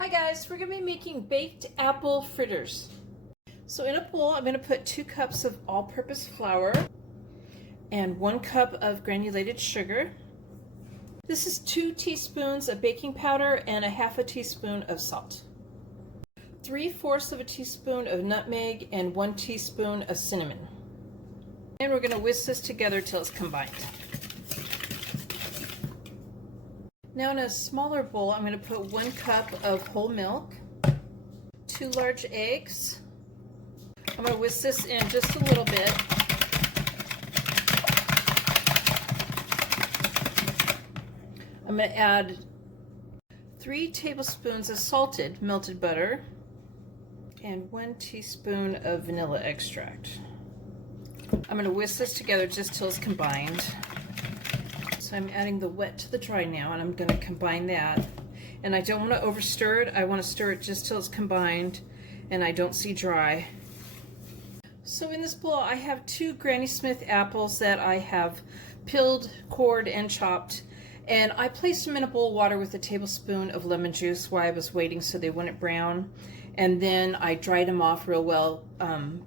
Hi guys, we're going to be making baked apple fritters. So in a bowl I'm going to put 2 cups of all-purpose flour and 1 cup of granulated sugar. This is 2 teaspoons of baking powder and a half a teaspoon of salt. 3/4 of a teaspoon of nutmeg and 1 teaspoon of cinnamon. And we're going to whisk this together till it's combined. Now in a smaller bowl, I'm going to put 1 cup of whole milk, 2 large eggs. I'm going to whisk this in just a little bit. I'm going to add 3 tablespoons of salted melted butter and 1 teaspoon of vanilla extract. I'm going to whisk this together just till it's combined. So I'm adding the wet to the dry now, and I'm going to combine that. And I don't want to over stir it. I want to stir it just till it's combined and I don't see dry. So in this bowl I have 2 Granny Smith apples that I have peeled, cored, and chopped. And I placed them in a bowl of water with a tablespoon of lemon juice while I was waiting so they wouldn't brown. And then I dried them off real well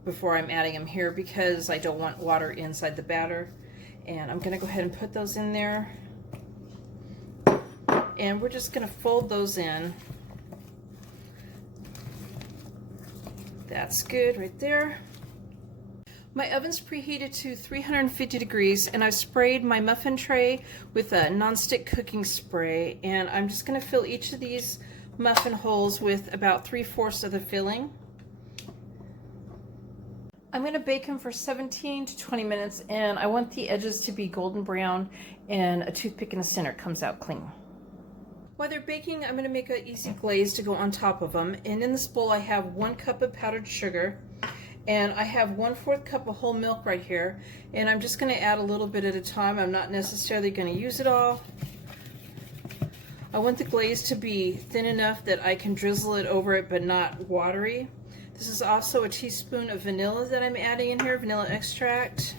before I'm adding them here because I don't want water inside the batter. And I'm going to go ahead and put those in there. And we're just going to fold those in. That's good right there. My oven's preheated to 350 degrees and I've sprayed my muffin tray with a nonstick cooking spray, and I'm just going to fill each of these muffin holes with about 3/4 of the filling. I'm going to bake them for 17 to 20 minutes, and I want the edges to be golden brown and a toothpick in the center comes out clean. While they're baking, I'm going to make an easy glaze to go on top of them. And in this bowl I have 1 cup of powdered sugar, and I have 1/4 cup of whole milk right here, and I'm just going to add a little bit at a time. I'm not necessarily going to use it all. I want the glaze to be thin enough that I can drizzle it over it but not watery. This is also a teaspoon of vanilla that I'm adding in here, vanilla extract.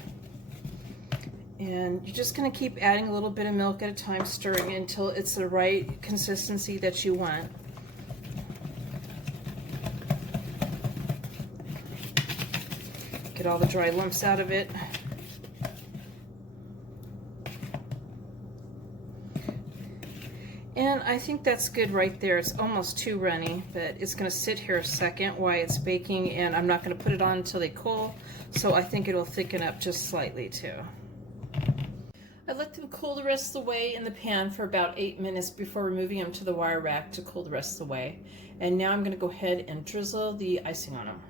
And you're just going to keep adding a little bit of milk at a time, stirring until it's the right consistency that you want. Get all the dry lumps out of it. And I think that's good right there. It's almost too runny, but it's going to sit here a second while it's baking, and I'm not going to put it on until they cool, so I think it'll thicken up just slightly too. I let them cool the rest of the way in the pan for about 8 minutes before removing them to the wire rack to cool the rest of the way. And now I'm going to go ahead and drizzle the icing on them.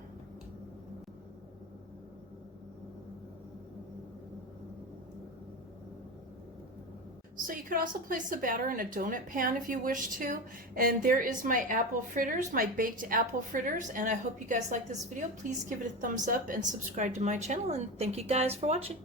So you could also place the batter in a donut pan if you wish to. And there is my apple fritters, my baked apple fritters, and I hope you guys like this video. Please give it a thumbs up and subscribe to my channel, and thank you guys for watching.